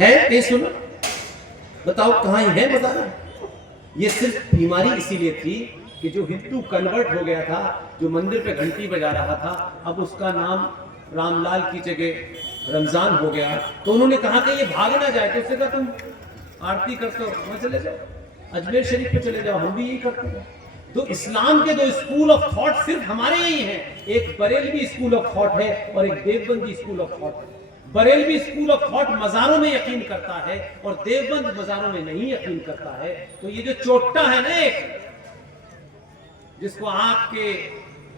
है कहीं सुनो, बताओ कहाँ है मजारा? ये सिर्फ बीमारी इसीलिए थी कि जो हिंदू कन्वर्ट हो गया था, जो मंदिर पे घंटी बजा रहा था, अब उसका नाम रामलाल की जगह रमजान हो गया, तो उन्होंने कहा कि ये भाग ना जाए, तो उसने कहा तुम आरती करते हो, वहां चले जाओ, अजमेर शरीफ पे चले जाओ, हम भी यही करते हैं। तो इस्लाम के दो स्कूल ऑफ थॉट सिर्फ हमारे यही हैं, एक बरेलवी स्कूल ऑफ थॉट है और एक देवबंदी स्कूल ऑफ थॉट है। बरेलवी स्कूल ऑफ थॉट मजारों में यकीन करता है और देवबंद मजारों में नहीं यकीन करता है। तो ये जो चोट्टा है ना, एक जिसको आपके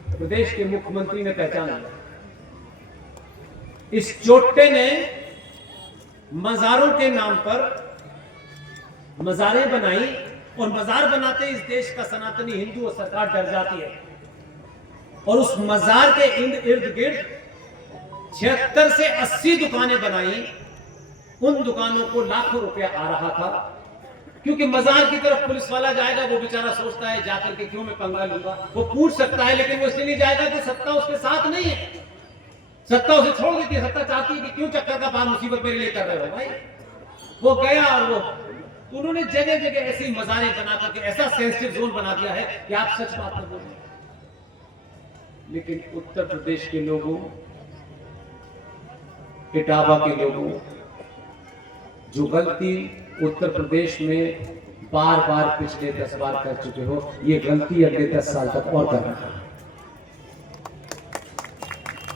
प्रदेश के मुख्यमंत्री ने पहचाना, इस चोट्टे ने मजारों के नाम पर मजारें बनाई और मजार बनाते इस देश का सनातनी हिंदू और सरकार डर जाती है। और उस मजार के इर्द गिर्द 76 से 80 दुकानें बनाई। उन दुकानों को लाखों रुपया आ रहा था, क्योंकि मजार की तरफ पुलिस वाला जाएगा, वो बेचारा सोचता है जाकर के क्यों मैं पंगा लूंगा, वो पूछ सकता है, लेकिन वो इसलिए नहीं जाएगा कि सत्ता उसके साथ नहीं है, सत्ता उसे छोड़ देती है, सत्ता चाहती है कि क्यों चक्कर का बात मुसीबत मेरे लिए कर रहे हो भाई। वो गया और वो उन्होंने जगह जगह ऐसी मजारें बना करके ऐसा सेंसिटिव जोन बना दिया है कि आप सच बात कर बोले। लेकिन उत्तर प्रदेश के लोगों, इटावा के लोगों, जो गलती उत्तर प्रदेश में बार बार पिछले 10 बार कर चुके हो, ये गलती अगले 10 साल तक और करना है।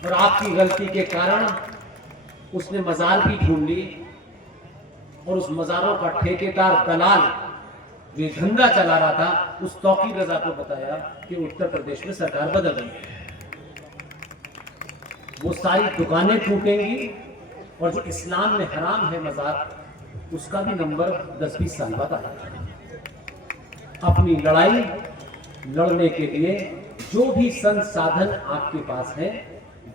और आपकी गलती के कारण उसने मजार भी ढूंढ ली और उस मजारों का ठेकेदार दलाल जो धंधा चला रहा था, उस तौकीर रजा को बताया कि उत्तर प्रदेश में सरकार बदल गई है, वो सारी दुकानें टूटेंगी और जो इस्लाम में हराम है मजार, उसका भी नंबर 10-20 साल बाद आएगा। अपनी लड़ाई लड़ने के लिए जो भी संसाधन आपके पास है,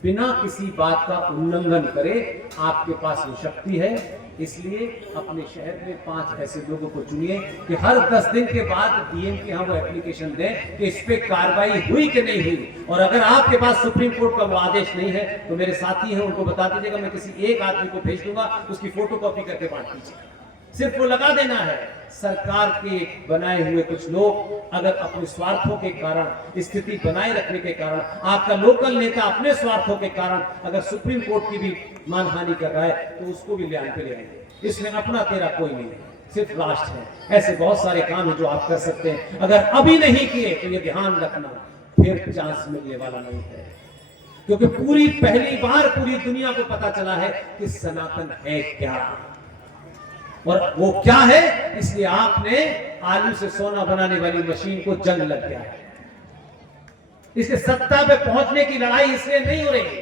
बिना किसी बात का उल्लंघन करे, आपके पास ये शक्ति है। इसलिए अपने शहर में 5 ऐसे लोगों को चुनिए कि हर 10 दिन के बाद डीएम के यहाँ वो एप्लीकेशन दें कि इस पे कार्रवाई हुई कि नहीं हुई। और अगर आपके पास सुप्रीम कोर्ट का वो आदेश नहीं है, तो मेरे साथी हैं, उनको बता दीजिएगा, मैं किसी एक आदमी को भेज दूंगा, उसकी फोटोकॉपी करके बांट दीजिएगा। सिर्फ वो लगा देना है। सरकार के बनाए हुए कुछ लोग अगर अपने स्वार्थों के कारण, स्थिति बनाए रखने के कारण, आपका लोकल नेता अपने स्वार्थों के कारण अगर सुप्रीम कोर्ट की भी मानहानि कर रहा है, तो उसको भी ले आएंगे। इसमें अपना तेरा कोई नहीं है, सिर्फ राष्ट्र है। ऐसे बहुत सारे काम है जो आप कर सकते हैं, अगर अभी नहीं किए तो ये ध्यान रखना, फिर चांस मिलने वाला नहीं है। क्योंकि पहली बार पूरी दुनिया को पता चला है कि सनातन है क्या, और वो क्या है, इसलिए आपने आलू से सोना बनाने वाली मशीन को जंग लग गया है। इसके सत्ता पे पहुंचने की लड़ाई इसलिए नहीं हो रही,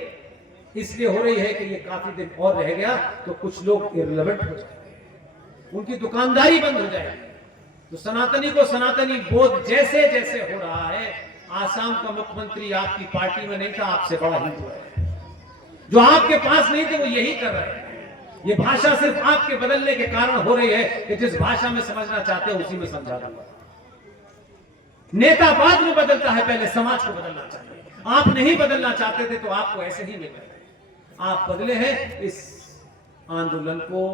इसलिए हो रही है कि ये काफी दिन और रह गया तो कुछ लोग इररिलेवेंट हो जाएंगे, उनकी दुकानदारी बंद हो जाएगी। तो सनातनी को सनातनी बोध जैसे जैसे हो रहा है, आसाम का मुख्यमंत्री आपकी पार्टी में नहीं था, आपसे बड़ा हिंदू है, जो आपके पास नहीं थे वो यही कर रहे हैं। ये भाषा सिर्फ आपके बदलने के कारण हो रही है कि जिस भाषा में समझना चाहते हो उसी में समझा दूंगा। नेता बाद में बदलता है, पहले समाज को बदलना चाहिए। आप नहीं बदलना चाहते थे तो आपको ऐसे ही नहीं करते। आप बदले हैं, इस आंदोलन को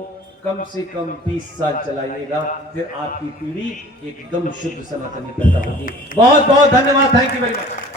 कम से कम 20 साल चलाइएगा, फिर आपकी पीढ़ी एकदम शुद्ध सनातनी पैदा होगी। बहुत बहुत धन्यवाद, थैंक यू वेरी मच।